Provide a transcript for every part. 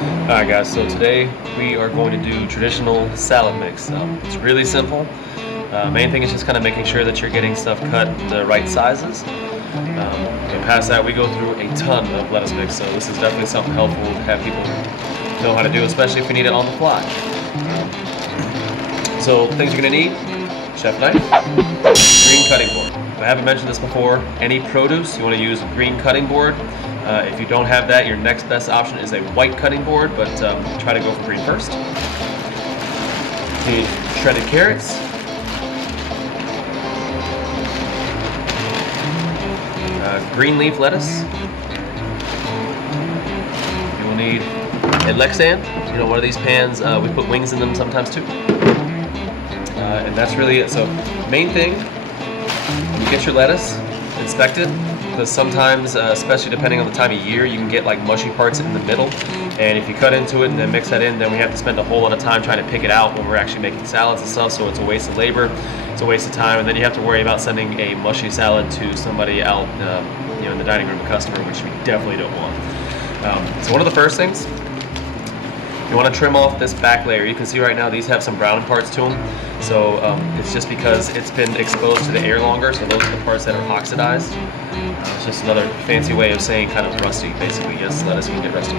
Alright guys, so today we are going to do traditional salad mix. It's really simple. Main thing is just kind of making sure that you're getting stuff cut the right sizes. And past that, we go through a ton of lettuce mix, so this is definitely something helpful to have people know how to do, especially if you need it on the fly. So things you're going to need: chef knife, green cutting board. If I haven't mentioned this before, any produce you want to use a green cutting board. If you don't have that, your next best option is a white cutting board, but try to go for green first. You need shredded carrots, green leaf lettuce. You will need a Lexan, one of these pans. We put wings in them sometimes too. And that's really it. So main thing, you get your lettuce, inspect it, because sometimes, especially depending on the time of year, you can get like mushy parts in the middle. And if you cut into it and then mix that in, then we have to spend a whole lot of time trying to pick it out when we're actually making salads and stuff. So it's a waste of labor, it's a waste of time, and then you have to worry about sending a mushy salad to somebody out, in the dining room, a customer, which we definitely don't want. So one of the first things, you want to trim off this back layer. You can see right now these have some brown parts to them. So it's just because it's been exposed to the air longer, so those are the parts that are oxidized. It's just another fancy way of saying kind of rusty, basically. Yes, lettuce can get rusty.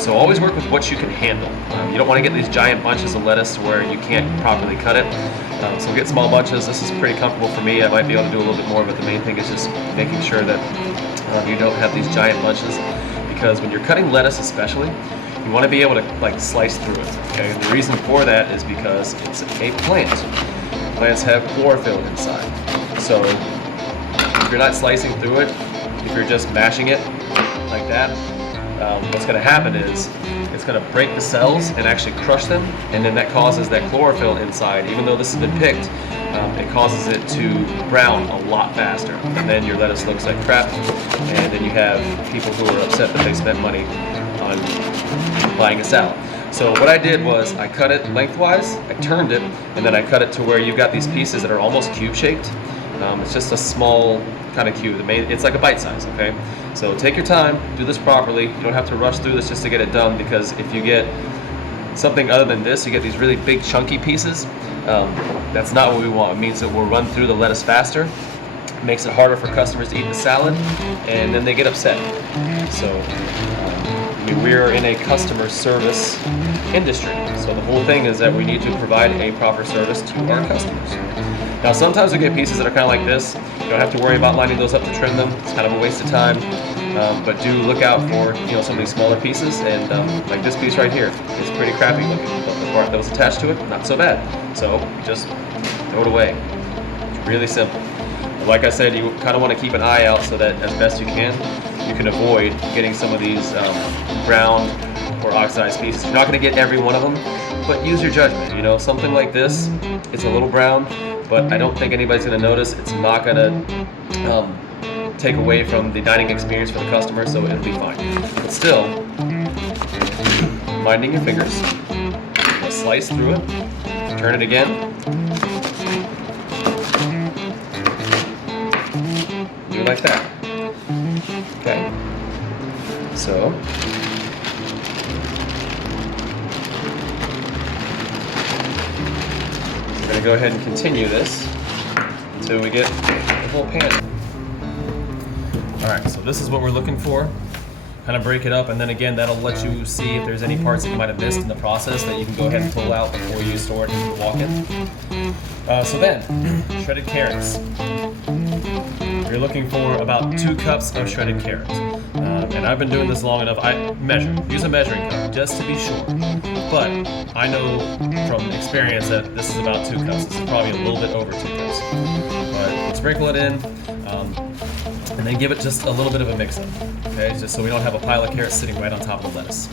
So always work with what you can handle. You don't want to get these giant bunches of lettuce where you can't properly cut it. So get small bunches. This is pretty comfortable for me. I might be able to do a little bit more, but the main thing is just making sure that you don't have these giant bunches, because when you're cutting lettuce especially, you want to be able to slice through it. Okay, and the reason for that is because it's a plant. Plants have chlorophyll inside. So if you're not slicing through it, if you're just mashing it like that, what's going to happen is it's going to break the cells and actually crush them, and then that causes that chlorophyll inside. Even though this has been picked, it causes it to brown a lot faster, and then your lettuce looks like crap, and then you have people who are upset that they spent money on buying a salad. So what I did was I cut it lengthwise, I turned it, and then I cut it to where you've got these pieces that are almost cube shaped. It's just a small kind of cube. It's like a bite size, okay? So take your time, do this properly. You don't have to rush through this just to get it done, because if you get something other than this, you get these really big chunky pieces. That's not what we want. It means that we'll run through the lettuce faster. It makes it harder for customers to eat the salad, and then they get upset. So we're in a customer service industry, so the whole thing is that we need to provide a proper service to our customers. Now sometimes we get pieces that are kind of like this. You don't have to worry about lining those up to trim them. It's kind of a waste of time, but do look out for some of these smaller pieces, and like this piece right here is pretty crappy looking, but the part that was attached to it, not so bad. So just throw it away. It's really simple. But like I said, you kind of want to keep an eye out so that as best you can avoid getting some of these brown or oxidized pieces. You're not going to get every one of them, but use your judgment. Something like this, it's a little brown, but I don't think anybody's going to notice. It's not going to take away from the dining experience for the customer, so it'll be fine. But still, minding your fingers, slice through it, turn it again, do it like that. Okay, so we're going to go ahead and continue this until we get the whole pan. Alright, so this is what we're looking for. Kind of break it up, and then again, that'll let you see if there's any parts that you might have missed in the process that you can go ahead and pull out before you store it into the walk-in. So then, shredded carrots. You're looking for about 2 cups of shredded carrots. And I've been doing this long enough. I use a measuring cup just to be sure. But I know from experience that this is about 2 cups. This is probably a little bit over 2 cups. But sprinkle it in, and then give it just a little bit of a mix-up. Okay, just so we don't have a pile of carrots sitting right on top of the lettuce.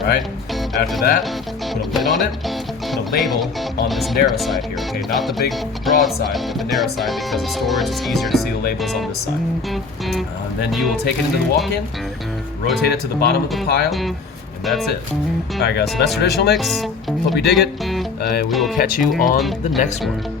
All right. After that, put a lid on it. Put a label on this narrow side here. Okay, not the big broad side, but the narrow side, because the storage is easier to see the labels on this side. Then you will take it into the walk-in, rotate it to the bottom of the pile, and that's it. All right, guys. So that's traditional mix. Hope you dig it. We will catch you on the next one.